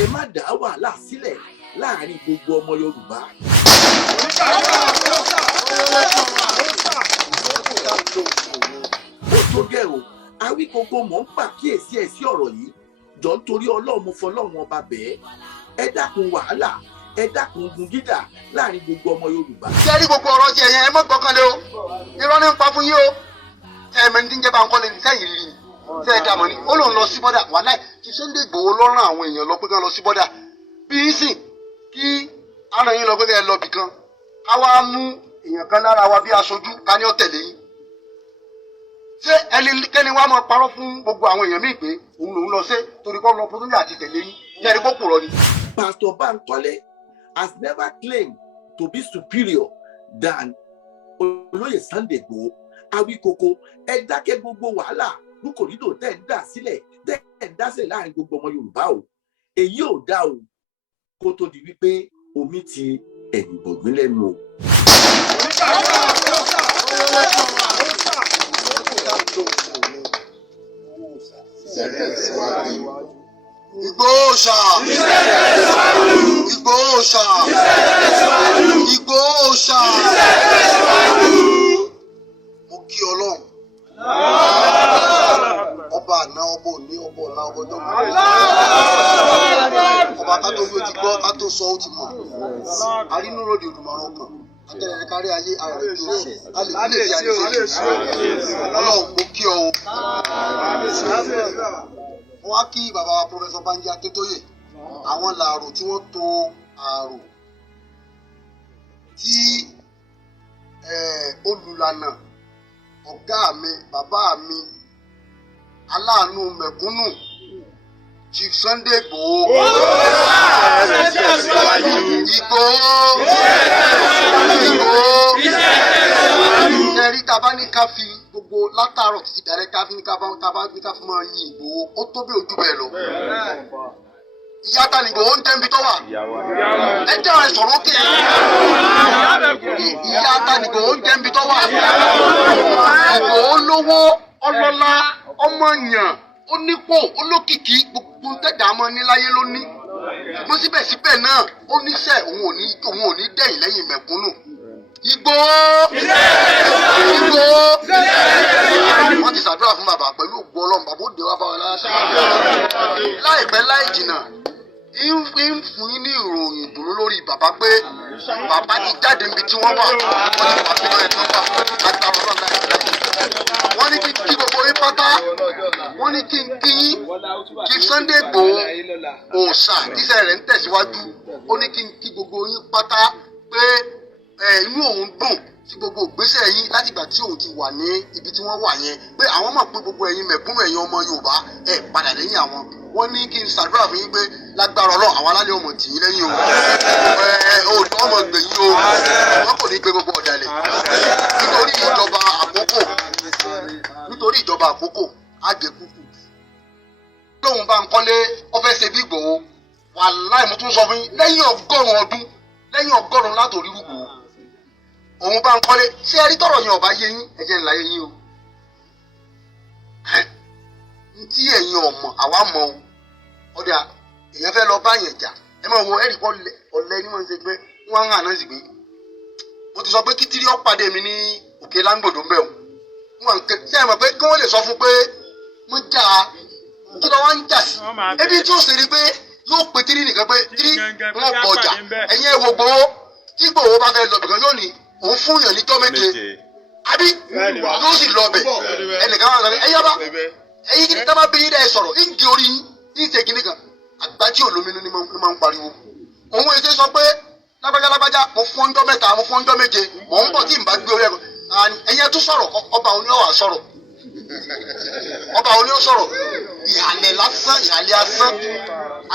ẹ má dá wàhálà sílẹ̀ láàrin gbogbo ọmọ Yorùbá. ó tó gẹ̀ o Awíkókó mọ̀ ń pàkíyèsí ẹ̀ sí ọ̀rọ̀ yìí jọ nítorí Ọlọ́run mo fọlọ́run ọba bẹ́ẹ̀ ẹ dákun wàhálà ẹ dákun ogun dídà láàrin gbogbo ọmọ Yorùbá. ṣé rí gbogbo ọ̀rọ̀ tí ẹ̀yẹn ẹ mọ́ gbọ́kànlé o irọ́ ní ń pa fún yín o ẹ̀mẹ́ni tí ń jẹ́ Bánkọ́lé ní sẹ́yìn rí ṣe é dàmọ́ ni ó lòun lọ sí bọ́dà wàhálà kí Sunday Igboho lọ́rùn àwọn èèyàn lọ pé kán lọ sí bọ́dà bí í sìn kí àrùn yín lọ pé kẹ́ lọ bì kan ká wá mú èèyàn kan lára wa bí aṣojú ká ní ọ̀tẹ̀lé yín ṣé ẹnikẹ́ni wá máa parọ́ fún gbogbo àwọn èèyàn míì pé òun lòun lọ sí torí kọ́ lọ pọ́túnjà àti tẹ̀lé yín jẹ́rìí kó kùrọ̀ ni. Pastor Bánkọ́lé has never claimed to be superior than olóyè Sunday Igboho. Awíkókó ẹ dákẹ́ gbogbo wàhálà lúkòrídò tẹ́ ń dà sílẹ̀ tẹ́ ń dá sílẹ̀ láàrin gbogbo ọmọ Yorùbá o èyí ò dá o kó tó di wípé omi ti ẹ̀yìn bọ̀gbìn lẹ́nu o. Igboho ṣá. Igboho ṣá. Igboho ṣá. Mo kí Ọlọ́run. Ọba àná ọba òní ọba ọ̀la ọba ọjọ́ kan. Ọba ká tó wí ó ti gbọ́ ká tó sọ ó ti mọ̀. Arínúròdì Olùmọ̀ràn kan. Akẹ́rẹ́ kárí ayé ara rẹ̀ tó sùn. A lè fi àyè sí. Ọlọ́run mo kí ọ o. Wọ́n á kí bàbá wa Professor Banji Akintoye àwọn làárò tí wọ́n to àrò tí olùlànà ọ̀gá mi bàbá mi aláàánú mẹ̀kúnnù Chief Sunday Igboho. Ẹ̀rí tá a bá ní ká fi gbogbo látàárọ̀ títí dàrẹ́ ká fi ní ká fi máa yin Igboho ó tó bí ojú bẹ́ẹ̀ lọ. Ìyá ta ni Igboho ń tẹ́bi tó wà? Ẹ jẹ́ àwọn ìsọ̀rọ̀ òkè. Ìyá ta ni Igboho ń tẹ́bi tó wà? Igboho lówó ọlọ́lá ọmọọ̀yàn onípò olókìkí gbogbo tẹ̀dá mọ́ níláyé ló ní. Ṣùgbọ́n síbẹ̀síbẹ̀ náà ó níṣẹ́ òun ò ní dẹ̀yìn lẹ́yìn mẹ̀kúnnù. Igboho! Igboho! Wọ́n ti ṣàdúrà fún bàbá pẹ̀lú ògbó Ọlọ́run bàbá ó dé wá bá wa lára sáà. Láìpẹ́ láì jìnnà ń fún yín ní ìròyìn ìdùnnú lórí bàbá pé bàbá ti jáde níbi tí wọ́n wà wọ́n ti wà nínú ẹ̀tọ́ wà láti àwọn ọlọ́run láì láì. Wọ́n ní kí gbogbo yín pátá wọ́n ní kí n kí yín kí Sunday Igboho òòṣà tíṣẹ́ rẹ̀ ń tẹ̀síwájú ó ní kí n kí gbogbo yín pátá pé inú òun dùn sí gbogbo ìgbésẹ̀ yín láti ìgbà tí òun ti wà ní ibi tí wọ́n wà yẹn pé àwọn mọ̀ pé gbogbo ẹ̀yin mẹ̀kúnnù ẹ̀yin ọmọ Yorùbá ẹ̀ padà lẹ́yìn àwọn wọ́n ní kí n ṣàdúrà fún yín pé lágbára Ọlọ́run àwọn alálẹ̀ ọmọ tì yín lẹ́yìn o òòlù ọmọ gbẹ̀yìn o wọ́n kò ní gbé gbogbo ọ̀dàlẹ̀ nítorí ìjọba àkókò àgẹ̀kùkù lóun Bánkọ́lé ọfẹ́ ṣe bí Igboho wàláì mo tún sọ fún yín lẹ́yìn ọgọ́rùn-ún látòrí Igboho òun Bánkọ́lé ṣé ẹ rí tọ̀rọ̀ yẹn ọba yé yín ẹ̀jẹ̀ ńlá yé yín o tí ẹ̀yin ọmọ àwa mọ̀ o ọ̀dà èèyàn fẹ́ lọ bá yẹn jà ẹ máa wo ẹ̀rí kọ́ ọ̀lẹ́ ní wọ́n ṣe pé wọ́n ń hàn náà sì pé mo ti sọ pé kí tírí ọ̀pàdé mi ní òkè láńgbòdo mbẹ́ o wọn kẹ ṣé ẹ mọ̀ pé kí wọ́n lè sọ fún pé mo jà á kí ló wá ń jà sí ebi tí ó ṣe ni pé yóò pe tírí nìkan pé tírí wọn kọ ọjà ẹ̀yin ẹ̀ wo Igboho tí Igboho bá fẹ́ lọ bìkan yóò ní òun fún yàn ní tọ́mẹ́jẹ àbí yóò sì lọ bẹ̀ ẹnìkan wà lọ ẹ̀yà bá ẹ̀yin kí ni tá bá bí yín dẹ́ sọ̀rọ̀ ń gé orí yín ń ṣe kíní kan àgbá tí olóminú ni máa ń pariwo òun èsè sọ pé lágbájá mo fún ọjọ́ mẹ́ta mo fún ọjọ́ méje mò ń bọ̀ tí n bá gbé orí ẹ̀yẹ tún sọ̀rọ̀ ọba òní ọ̀wà sọ̀rọ̀ ọba òní ó sọ̀rọ̀ ìhàlẹ̀ lásán ìhàlẹ̀ asán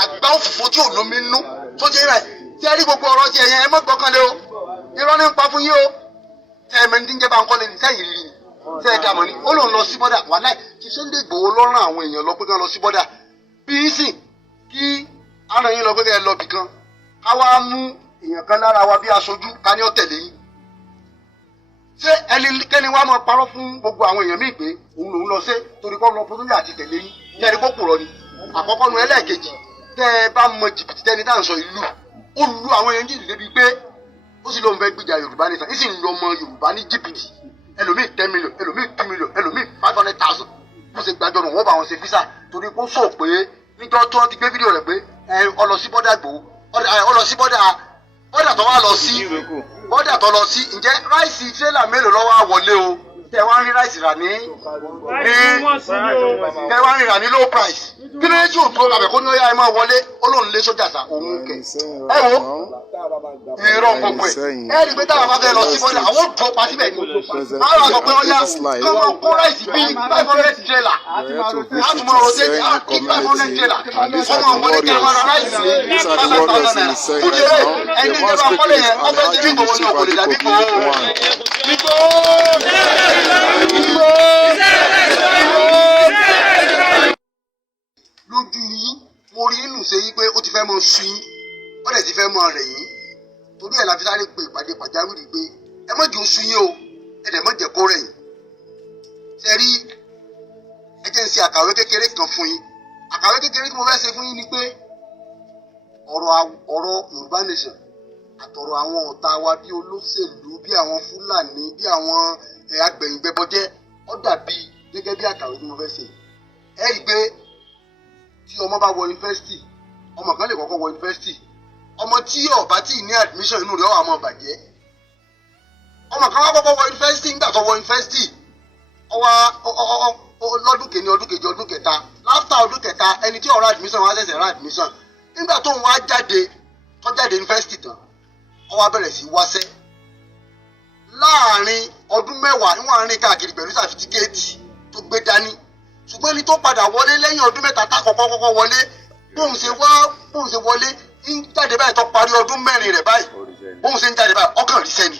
àgbá òfófó tí olóminú tó jẹ́ rẹ̀ tí ẹ rí gbogbo ọ̀rọ̀ tí ẹ̀yẹ ẹ mọ́ gbọ́kànlé o irọ́ ní ń pa fún yín o ẹ̀mẹ́ni tí ń jẹ́ Bánkọ́lé ní sẹ́yìn rí ṣe é dàmọ́ ni ó lòun lọ sí bọ́dà wàhálà kí Sunday Igboho lọ́rùn àwọn èèyàn lọ pé kán lọ sí bọ́dà bí í sìn kí àrùn yín lọ pé kẹ́ lọ bì kan ká wá mú èèyàn kan lára wa bí aṣojú ká ní ọ̀tẹ̀lé yín. Ṣé ẹnikẹ́ni wá máa parọ́ fún gbogbo àwọn èèyàn míì pé òun lòun lọ sí torí kọ́ lọ pọ́túnjà àti tẹ̀lé yín jẹ́rìí kó kùrọ̀ ni àkọ́kọ́ nu ẹlẹ́ẹ̀kejì tẹ́ ẹ bá mọ jìbìtì tẹ́ni tá à ń sọ ìlú ó lu àwọn èèyàn jìbìtì débi pé ó sì lóun fẹ́ gbìjà Yorùbá nìkan ìsìn lu ọmọ Yorùbá ní jìbìtì ẹlòmíì 10 million ẹlòmíì 2 million ẹlòmíì 500,000 bó ṣe gbàjọ nù wọ́n bá wọn ṣe físà torí pé ó sọ pé níjọ́ tó ti gbé fídíò rẹ̀ pé ó lọ sí bọ́dà Ìgbòho ó lọ sí bọ́dà tó wá lọ sí bọ́dà tó lọ sí ǹjẹ́ ráìsì tírélà mélòó lọ́wọ́ àwọlé o tẹ wá ń rí ráìsì rà ní tẹ wá ń rà ní low price kí ló dé tí òtún ọkà bẹ̀ kó ní ó yá ẹ máa wọlé olóhùn lé sójà sá òun kẹ ẹ wo irọ́ gbogbo ẹ rí i pé táwọn bá fẹ́ lọ sí bọ́dà àwọn òtún ọpa síbẹ̀ ni àwọn àgbọ̀ pé ọjà kí wọ́n kó ráìsì bíi 500 trailer láti mọ ọ̀rọ̀ tẹ́lẹ̀ á kí 500 trailer ọmọ wọlé kí wọ́n ra ráìsì ní 5,000 naira kúndé ẹni ìjọba kọ́lé yẹn ọbẹ̀ tí bí gbòòwò ní òkòlè dàbí lójú yín mo rí inú ṣe yí pé ó ti fẹ́ mọ sun yín ó dẹ̀ ti fẹ́ mọ rẹ̀ yín torí ẹ̀ la fi sáré pé ìpàdé pàjáwìrì pé ẹ má jẹ́ oṣù yín o ẹ dẹ̀ má jẹ́ kó rẹ̀ yín ṣe rí ẹ jẹ́ ń ṣe àkàwé kékeré kan fún yín àkàwé kékeré tí mo fẹ́ ṣe fún yín ni pé ọ̀rọ̀ Yorùbá nation àtọ̀rọ̀ àwọn ọ̀tá wa bí olóṣèlú bí àwọn Fúlàní bí àwọn agbẹ̀yìnbẹ́bọjẹ́ ó dàbí gẹ́gẹ́ bí àkàwé tí mo fẹ́ ṣe ẹ rí i pé tí ọmọ bá wọ yunifásitì ọmọ kan lè kọ́kọ́ wọ yunifásitì ọmọ tí ó bá tí ní admission inú rẹ̀ ó wá máa bàjẹ́ ọmọ kan wá kọ́kọ́ wọ yunifásitì nígbà tó wọ yunifásitì lọ́dún kìíní ọdún kejì ọdún kẹta láfta ọdún kẹta ẹni tí ó ra admission wá ṣẹ̀ṣẹ̀ ra admission nígbà tó ń wá jáde tó jáde yunifásitì tán ó wá bẹ̀rẹ̀ sí wáṣẹ́ láàrin ọdún mẹ́wàá níwọ̀n àárín káàkiri pẹ̀lú sàfitíkéètì tó gbé dání ṣùgbọ́n ẹni tó padà wọlé lẹ́yìn ọdún mẹ́ta tá kọ́kọ́ wọlé bóun ṣe wọlé ń jáde báyìí tó parí ọdún mẹ́rin rẹ̀ báyìí bóun ṣe ń jáde báyìí ọkàn rí sẹ́ni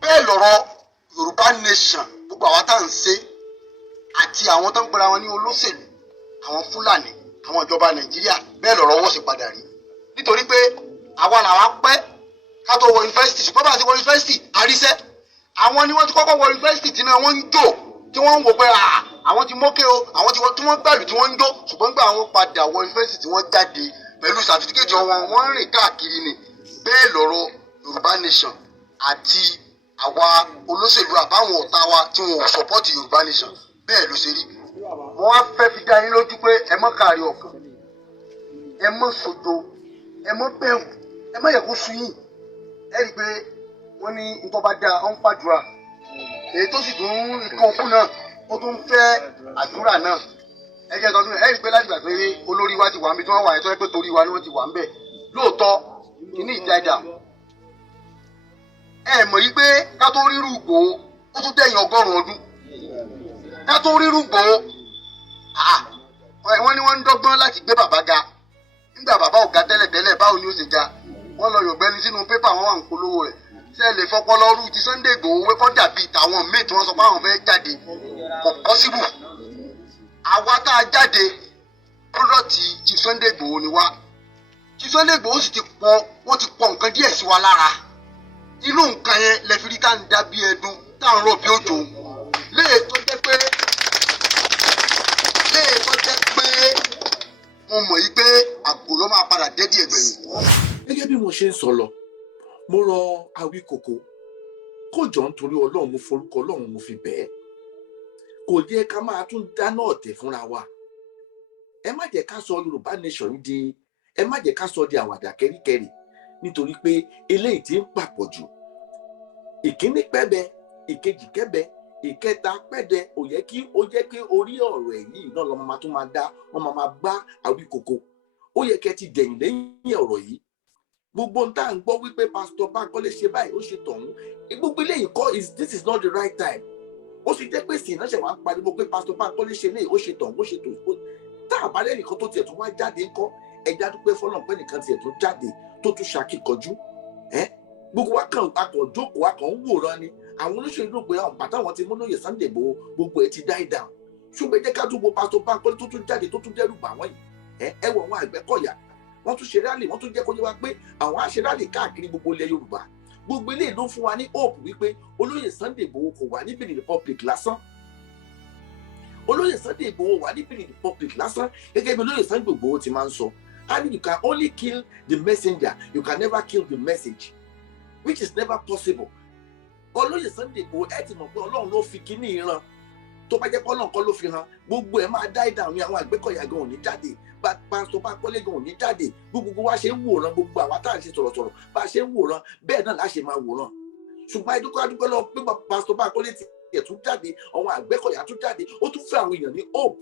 bẹ́ẹ̀ lọ̀rọ̀ Yorùbá nation gbogbo àwa tá à ń ṣe àti àwọn tó ń pera wọn ní olóṣèlú àwọn Fúlàní àwọn ìjọba Nàìjíríà bẹ́ẹ̀ lọ̀rọ̀ wọ́n ṣe padà rí nítorí pé àwa làwa pẹ́ ká tó wọ yunifásitì ṣùgbọ́n bá a ti wọ yunifásitì àríṣẹ́ àwọn ni wọ́n ti kọ́kọ́ wọ yunifásitì tí náà wọ́n ń jò tí wọ́n ń wò pé àwọn ti mókè o àwọn tí wọ́n gbàlù tí wọ́n ń jó ṣùgbọ́n gbà àwọn padà wọ yunifásitì tí wọ́n jáde pẹ̀lú sàfitíkẹ́tì wọ́n ń rìn káàkiri ni bẹ́ẹ̀ lọ̀rọ̀ Yorùbá nation àti àwa olóṣèlú àbáwọn ọ̀tá wa tí wọn ò sọpọ́tì Yorùbá nation bẹ́ẹ̀ ló ṣe rí wọ́n á fẹ́ fi dá yín lójú pé ẹ mọ́ kárí ọkàn ẹ mọ́ sojo ẹ mọ́ bẹ̀rù ẹ mọ́ yẹ kó sun yín ẹ rí i pé wọ́n ní nǹkan bá dáa ọ́n pàdúrà èyí tó sì tún nǹkan fún náà ó tún fẹ́ àdúrà náà ẹ jẹ́ tọ́jú ẹ rí i pé láti gbà pé olórí wa ti wà ń bí tí wọ́n wà ẹ̀ tó yẹ pé torí wa ni wọ́n ti wà ń bẹ̀ lóòótọ́ kìíní ìtajà ẹ mọ̀ yí pé ká tó rírú Ìgbòho ó tún dẹ̀yìn 100 ọdún ká tó rírú Ìgbòho wọ́n ní wọ́n ń dọ́gbọ́n láti gbé bàbá ga nígbà bàbá ò ga tẹ́lẹ̀tẹ́lẹ̀ báwo ni ó ṣe ga wọ́n lọ yọ̀gbẹ́ni sínú pépà wọn wà ń polówó rẹ̀ ṣe lè fọpọlọ rú ti Sunday Igboho wé kọ́ dàbí tàwọn míì tí wọ́n sọ pé àwọn fẹ́ jáde kò pọ́síbù àwa tá a jáde pọ́lọ́tì ti Sunday Igboho ni wá ti Sunday Igboho sì ti wọ́n ti pọ̀ nǹkan díẹ̀ sí wa lára inú nǹkan yẹn lẹ́fìrí tá à ń dá bí ẹdun tá à ń rọ̀ bí òjò léè tó jẹ́ pé mo mọ̀ yí pé àgbò ló máa padà dẹ́dí ẹgbẹ̀yìn. Gẹ́gẹ́ bí mo ṣe ń sọ lọ mo rọ Awíkòkó kó jọ nítorí Ọlọ́run mo forúkọ Ọlọ́run mo fi bẹ́ẹ̀ kò yẹ ká máa tún dáná ọ̀tẹ̀ fúnra wa ẹ má jẹ́ ká sọ Yorùbá nation di ẹ má jẹ́ ká sọ di àwàdà kẹ́ríkẹ́rì nítorí pé eléyìí ti ń papọ̀ jù ìkíní pẹ́bẹ ìkejì kẹ́bẹ ìkẹta pẹ́dẹ ò yẹ kí ó jẹ́ kí orí ọ̀rọ̀ yìí náà lọ́mọ máa tún máa dá wọ́n máa gbá Awíkòkó ó yẹ kẹ́ ti dẹ̀yìn lẹ́yìn ọ̀rọ̀ yìí gbogbo ń tá à ń gbọ́ wípé pásítọ̀ Bánkọ́lé ṣe báyìí ó ṣe tọ̀hún gbogbo eléyìí kọ́ this is not the right time ó sì jẹ́ pé sìn náà ṣe wá ń pariwo pé pásítọ̀ Bánkọ́lé ṣe léyìí ó ṣe tọ̀hún ó ṣe tọ̀hún tá a bá rẹ́ nìkan tó tiẹ̀ tó wá jáde ńkọ́ ẹja dúpẹ́ fọlọ́n pé nìkan tiẹ̀ tó jáde tó tún ṣàkíkanjú gbogbo wa kàn jókòó wa kàn ń wòran ni àwọn olóṣèlú rò pé àwọn bàtà wọn ti mú lóye Sunday Igboho gbogbo ẹ ti die down ṣùgbọ́n jẹ́ ká tún wo pásítọ̀ Bánkọ́lé tó tún jáde tó tún dẹ́rù bà wọ́n yìí ẹ wọ̀ wọn Àgbẹ̀kọ̀yà wọ́n tún ṣe rálì wọ́n tún jẹ́ kó yé wa pé àwọn á ṣe rálì káàkiri gbogbo ilẹ̀ Yorùbá gbogbo ilé ló fún wa ní hope wípé olóyè Sunday Igboho kò wà ní Benin Republic lásán olóyè Sunday Igboho wà ní Benin Republic lásán gẹ́gẹ́ bí olóyè Sunday Igboho ti máa ń sọ And you can only kill the messenger, you can never kill the message, which is never possible. Olóyè Sunday Igboho ẹ ti mọ̀ pé Ọlọ́run ló fi kíní ìran tó bá jẹ́ pé Ọlọ́run kọ́ ló fi hàn gbogbo ẹ̀ máa die down ní àwọn Àgbẹ̀kọ̀yà gan ò ní jáde Pastor Bankole gan ò ní jáde gbogbo wa ṣe ń wòran gbogbo àwa tá à ń ṣe sọ̀rọ̀sọ̀rọ̀ bá a ṣe ń wòran bẹ́ẹ̀ náà la ṣe máa wòran ṣùgbọ́n adúgbò lọ pé Pastor Bankole ti tún jáde àwọn Àgbẹ̀kọ̀yà tún jáde ó tún fẹ́ àwọn èèyàn ní hope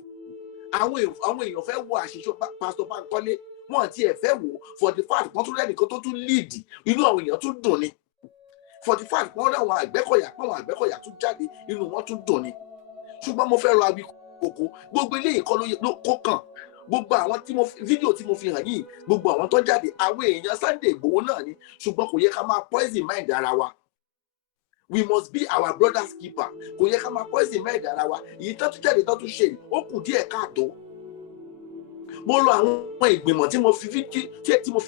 àwọn èèyàn fẹ́ wo àṣìṣe Pastor Bankole wọn ti ẹ̀ fẹ́ wò for the fact wọ́n tún lẹ́nìkan tó tún lead inú àwọn èèyàn tún dùn ni for the fact wọ́n láwọn Àgbẹ̀kọ̀yà tún jáde inú wọn tún dùn ni ṣùgbọ́n mo fẹ́ rọ Awíkòkó gbogbo eléyìí kọ́ ló kó kàn gbogbo àwọn fídíò tí mo fi hàn yìí gbogbo àwọn tó jáde àwọn èèyàn Sunday Igboho náà ni ṣùgbọ́n kò yẹ ká máa poison mind ara wa we must be our brother's keeper kò yẹ ká máa poison mind ara wa èyí tó tún jáde tó tún ṣe ó kù díẹ̀ káàtó mo lọ àwọn ìgbìmọ̀ tí mo fi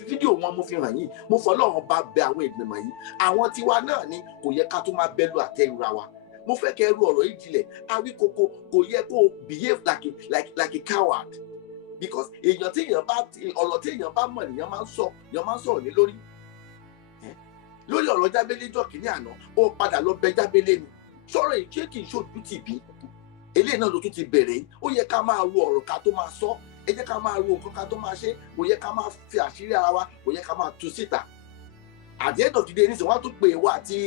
fídíò wọn mo fi hàn yìí mo fọlọ́run bá bẹ àwọn ìgbìmọ̀ yìí àwọn tiwa náà ni kò yẹ ká tún máa bẹ́lú àtẹ̀yìnra wa mo fẹ́ kẹ́ ru ọ̀rọ̀ yìí jinlẹ̀ Awíkòkó kò yẹ kó behave like a coward because èèyàn tí èèyàn bá ọ̀rọ̀ tí èèyàn bá mọ̀ nìyẹn máa ń sọ̀rọ̀ ní lórí ọ̀rọ̀ Jábélé jọ́ kìíní àná ó padà lọ bẹ Jábélé ni sọ̀rọ̀ èyí kì í ṣojú tìbí eléyìí náà ló tún ti bẹ̀rẹ̀ yìí ó yẹ ká máa ru ọ̀rọ̀ ká tó máa sọ ẹ jẹ́ ká máa ru nǹkan ká tó máa ṣe kò yẹ ká máa fi àṣírí ara wa kò yẹ ká máa tú síta at the end of the day nísìnyí wọ́n á tún pè wá àti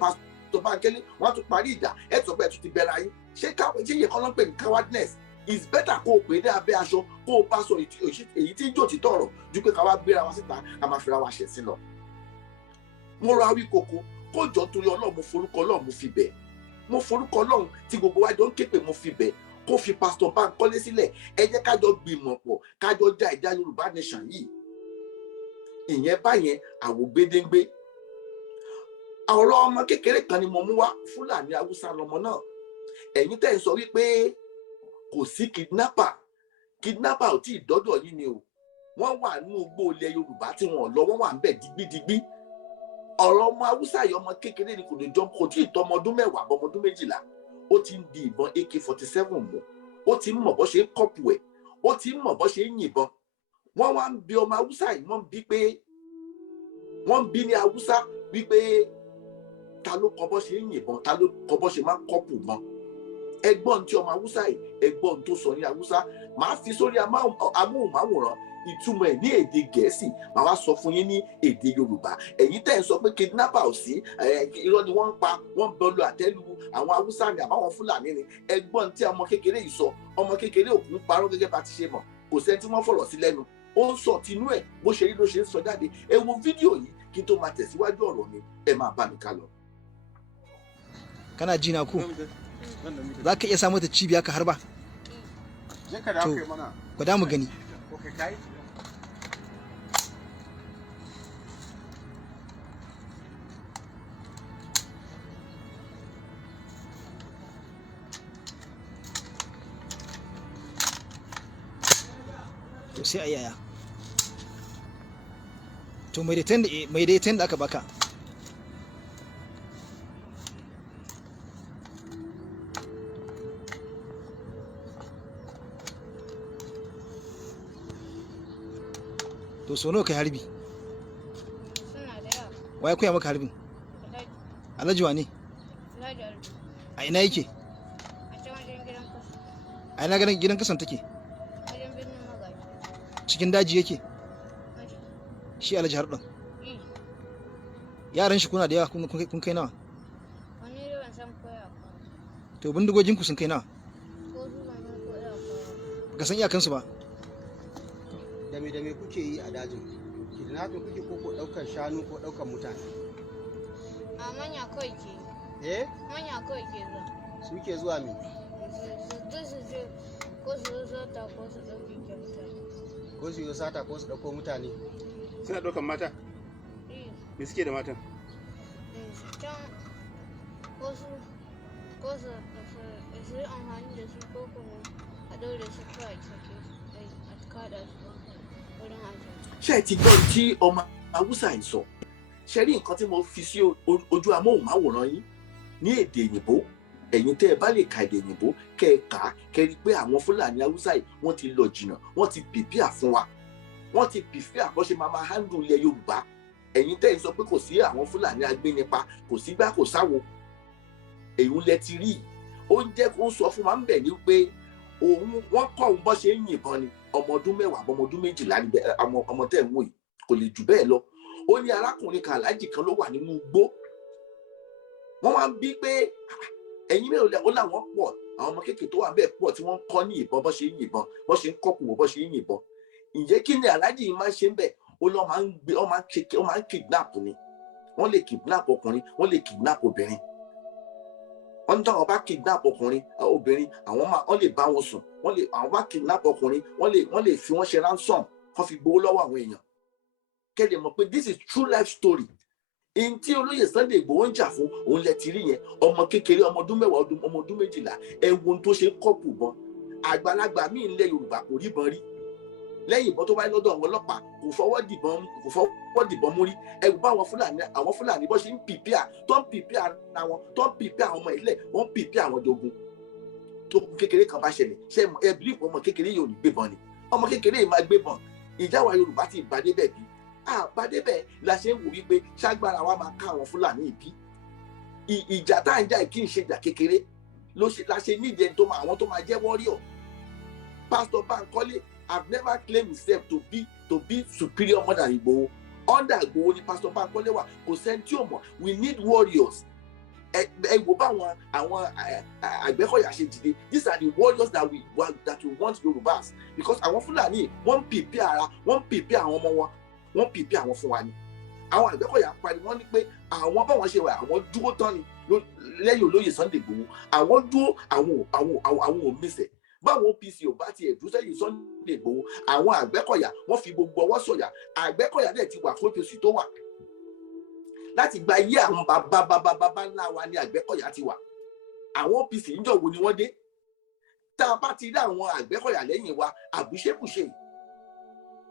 Pastor Bankole wọ́n á tún parí ìjà ẹ̀ tó bẹ́ẹ̀ tún ti bẹ̀rẹ̀ ayé ṣé iye kan ló ń pè ní cowardness it's better kó o pè dé abẹ́ aṣọ kó o bá sọ èyí tí ń jò tí tọ̀rọ̀ ju pé ká wá gbéra wa síta ká máa fira wa ṣẹ̀ sí lọ. mo rọ Awíkòkó kó jọ torí Ọlọ́run mo forúkọ Ọlọ́run mo fi bẹ̀ mo forúkọ Ọlọ́run tí gbogbo wa jọ ń képe mo fi bẹ̀ kó fi Pastor Bankole sílẹ̀ ẹ jẹ́ kájọ gbìmọ̀ pọ̀ kájọ já ìjà Yorùbá nation yìí ìyẹn báyẹn àwògbédéńgbé ọ̀rọ̀ ọmọ kékeré kan ni mo mú wá Fúlàní Haúsá lọmọ náà ẹ̀yin tẹ́ ń sọ wípé kò sí kidnapper ò tí ì dọ́dọ̀ yín ni o wọ́n wà nínú igbó ilẹ̀ Yorùbá tí wọ́n lọ wọ́n wà ń bẹ̀ digbidigbi ọ̀rọ̀ ọmọ Haúsá yìí ọmọ kékeré ni kò lè jọ kò tí ì tọ́ ọmọ ọdún 10 ọmọ ọdún 12 ó ti ń di ìbọn AK-47 mọ́ ó ti ń mọ̀ bó ṣe ń kọ́pù ẹ̀ ó ti ń mọ̀ bó ṣe ń yìnbọn wọ́n wá ń bi ọmọ Haúsá yìí wọ́n ń bi ní Haúsá wípé ta ló kọ́ bó ṣe ń yìnbọn ta ló kọ́ bó ṣe máa ń kọ́pù mọ́ ẹgbọ́n tí ọmọ Haúsá yìí ẹgbọ́n tó sọ ní Haúsá máa fi sórí amóhùnmáwòrán ìtumọ̀ ẹ̀ ní èdè Gẹ̀ẹ́sì máa wá sọ fún yín ní èdè Yorùbá ẹ̀yin tẹ́ ẹ̀ sọ pé kidnapper ò sí irọ́ ni wọ́n ń pa wọ́n ń bọ́ọ̀lù àtẹ́lu àwọn Haúsá ni àbáwọn Fúlàní ni ẹgbọ́n tí ọmọ kékeré yìí sọ ọmọ kékeré òkú ń parọ́ gẹ́gẹ́ bá ti ṣe mọ̀ kò sẹ́ni tí wọ́n fọ̀rọ̀ sí lẹ́nu ó ń sọ tinú ẹ̀ bó ṣe rí ló ṣe ń sọ jáde ẹ wo fídíò yìí kí n tó máa tẹ̀síwájú ọ̀rọ̀ mi ẹ máa bá mi ká lọ. Kana ji na ku za ka iya samu ta cibiya ka harba to gwada mu gani to sai a yaya to mai da aka baka to so nawa kai harbi suna da yawa waye koya maka harbin Alhaji wane a ina yake a can wajen gidan kasu a ina ganin gidan kasan take wajen birnin Magaji cikin daji yake Maji. shi Alhaji Harɗan Eh, yaran shi kuna da yawa kun kai nawa wani da ban san koya kawo to bindigogin ku sun kai nawa ko su ban san koya kawo ka san iyakansu ba da me kuke yi a dajin kidnapping kuke ko daukar shanu ko daukar mutane a manya kawai ke manya kawai ke zuwa suke zuwa me su je ko su zo sata ko su ɗauki ke mutane ko su yi sata ko su dauko mutane suna ɗaukan mata Eh, me suke da matan su can ko su yi amfani da su ko kuma a ɗaure su kawai sake su a kada su wurin ajiye ṣé ẹ ti gbọ́ tí ọmọ Haúsá yìí sọ ṣe rí nǹkan tí mo fi sí ojú amóhùnmáwòrán yín ní èdè òyìnbó ẹ̀yin tẹ́ ẹ bá lè ka èdè òyìnbó kẹ́ ẹ kà á kẹ́ ẹ rí i pé àwọn Fúlàní Haúsá yìí wọ́n ti lọ jìnnà wọ́n ti pìpìà fún wa wọ́n ti pìfẹ́ àbọ̀ṣe máa handle ilẹ̀ Yorùbá. Ẹ̀yin tẹ́ ń sọ pé kò sí àwọn Fúlàní agbénipa, kò sí gbá kò sáwo. Èyí lẹ ti rí. Ó ń jẹ́ kó sọ fún wa ń bẹ̀ ní pé òun wọ́n kọ́ òun bọ́ ṣe ń yìnbọn ni. Ọmọ ọdún 10 ọmọ ọdún 12 ni ọmọ tẹ́ ń wò yìí, kò lè jù bẹ́ẹ̀ lọ. Ó ní arákùnrin kan aláàjì kan ló wà nínú igbó. Wọ́n wá ń bí pé ẹ̀yin mélòó lẹ, ó láwọn pọ̀, àwọn ọmọ kékeré tó wà bẹ́ẹ̀ pọ̀ tí wọ́n ń kọ́ ní ìbọn bọ́ ṣe ń yìnbọn, bọ́ ṣe ń kọ́kù wò bọ́ ṣe ń yìnbọn. Ǹjẹ́ kí ni aláàjì yìí máa ń ṣe ń bẹ̀? Ó lọ́ máa ń gbé, ó máa ń kidnap ni. Wọ́n lè kidnap ọkùnrin, wọ́n lè kidnap obìnrin. Wọ́n ní táwọn bá kidnap ọkùnrin, obìnrin, wọ́n lè bá wọn sùn. Àwọn bá kidnap ọkùnrin, wọ́n lè fi wọ́n ṣe ransom, kán fi gbowó lọ́wọ́ àwọn èèyàn. Kẹ́lẹ̀ mọ̀ pé this is true life story. In tí olóyè Sunday Igboho ń jà fún òun lẹ ti rí yẹn, ọmọ kékeré ọmọ ọdún 10 ọmọ ọdún 12, ẹ wo ohun tó ṣe ń kọ́pù bọn. Àgbàlagbà míì ńlẹ̀ Yorùbá kò rí bọn rí. Lẹ́yìn ìbọn tó wáyé lọ́dọ̀ àwọn ọlọ́pàá kò fọwọ́ dìbọn mú rí. Ẹ wo bá àwọn Fúlàní bọ́ ṣe ń pìpíà, tó ń pìpíà ara wọn, tó ń pìpíà àwọn ọmọ ilẹ̀, wọ́n ń pìpíà àwọn dogun. Tó kékeré kan bá ṣẹlẹ̀, ṣé ẹ bìlífù ọmọ kékeré yìí ò ní gbébọn ni? Ọmọ kékeré yìí máa gbébọn. Ìjà wa Yorùbá ti bá débẹ̀ bí? Àbádé bẹ́ẹ̀ la ṣe ń wò wípé ṣágbára wa máa ká àwọn Fúlàní ìbí. Ìjà tá à ń jà kì í ṣe ìjà kékeré la ṣe nídìí ẹni tó máa, àwọn tó máa jẹ́ warrior. Pastor Bankole have never claimed himself to be superior more than Igboho. Under Igboho ni Pastor Bankole wà, kò sẹ́ni tí ò mọ̀. We need warriors. Ẹ wo bá àwọn Àgbẹ̀kọ̀yà ṣe dìde. These are the warriors that we want Yorùbás, because àwọn Fúlàní wọ́n ń pìpì ara, wọ́n ń pìpì àwọn ọmọ wọn, wọ́n pìpì àwọn fún wa ni. Àwọn Àgbẹ̀kọ̀yà parí wọ́n ní pé àwọn báwọn ṣe wà, àwọn dúró tán ni lẹ́yìn olóyè Sunday Igboho. Àwọn dúró, àwọn ò mísẹ̀. Báwọn OPC ò bá tiẹ̀ dúró sẹ́yìn Sunday Igboho, àwọn Àgbẹ̀kọ̀yà wọ́n fi gbogbo ọwọ́ sọ̀yà. Àgbẹ̀kọ̀yà dẹ̀ ti wà fún OPC tó wà. Láti gba ayé àwọn bàbá ńlá wa ní Àgbẹ̀kọ̀yà ti wà. Àwọn OPC ń jọ̀wọ́ ni wọ́n dé. Tá a bá ti rí àwọn Àgbẹ̀kọ̀yà lẹ́yìn wa, àbúṣebùṣe.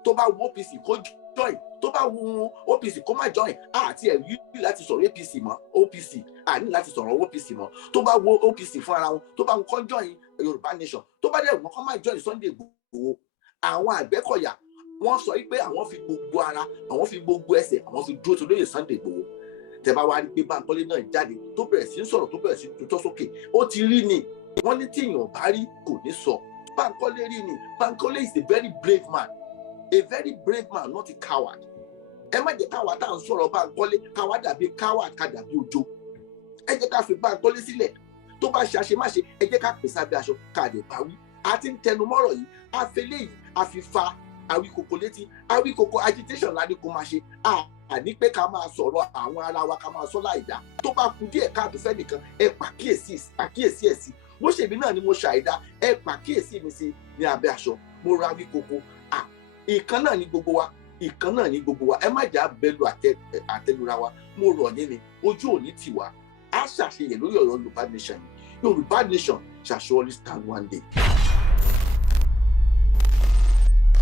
Tó bá wo OPC kó join, tó bá wo OPC kó má join, àti ẹ̀rí láti sọ̀rọ̀ APC mọ́, OPC àní láti sọ̀rọ̀ OPC mọ́. Tó bá wo OPC fún ara wọn, tó bá wọn kọ́ join Yorùbá Nation, tó bá dẹ̀ wọ́n kọ́ má join Sunday Igboho. Àwọn Àgbẹ̀kọ̀yà wọ́n sọ wípé àwọn fi gbogbo ara, àwọn fi gbogbo ẹsẹ̀, àwọn fi dúró tó lóye Sunday Igboho. Tẹ́ bá wá rí pé Bankole náà jáde, tó bẹ̀rẹ̀ sí sọ̀rọ̀, tó bẹ̀rẹ̀ sí tutọ́ sókè, ó ti rí ni. Wọ́n ní tí èèyàn bá rí kò ní sọ. Bankole rí ni. Bankole is a very brave man. A very brave man, not a coward. Ẹ má jẹ́ káwa tá à ń sọ̀rọ̀ Bankole, káwa dàbí coward, ká dàbí ojo. Ẹ jẹ́ ká fi Bankole sílẹ̀. Tó bá ṣe àṣemáṣe, ẹ jẹ́ ká pèsè abẹ́ aṣọ, ká lè bá wí. A ti ń tẹnu mọ́rọ̀ yìí, a fẹ́ léyìí, a fi fa Awíkoko létí. Awíkoko agitation la ní kó máa ṣe. Àní pé ká máa sọ̀rọ̀ àwọn ara wa, ká máa sọ láìdá. Tó bá kù díẹ̀ káàtó fẹ́ nìkan, ẹ pàkíyèsí ẹ̀ sí. Bó ṣèbí náà ni mo ṣàìdá, ẹ pàkíyèsí mi sí ní abẹ́ aṣọ. Mo ra Awíkoko. Ìkan náà ni gbogbo wa, ìkan náà ni gbogbo wa. Ẹ má jà bẹ́lú àtẹnura wa. Mo rọ̀ yín ni, ojú òní tì wá. A ṣàṣeyẹ lórí ọ̀rọ̀ Yorùbá Nation. Yorùbá Nation shall surely stand one day.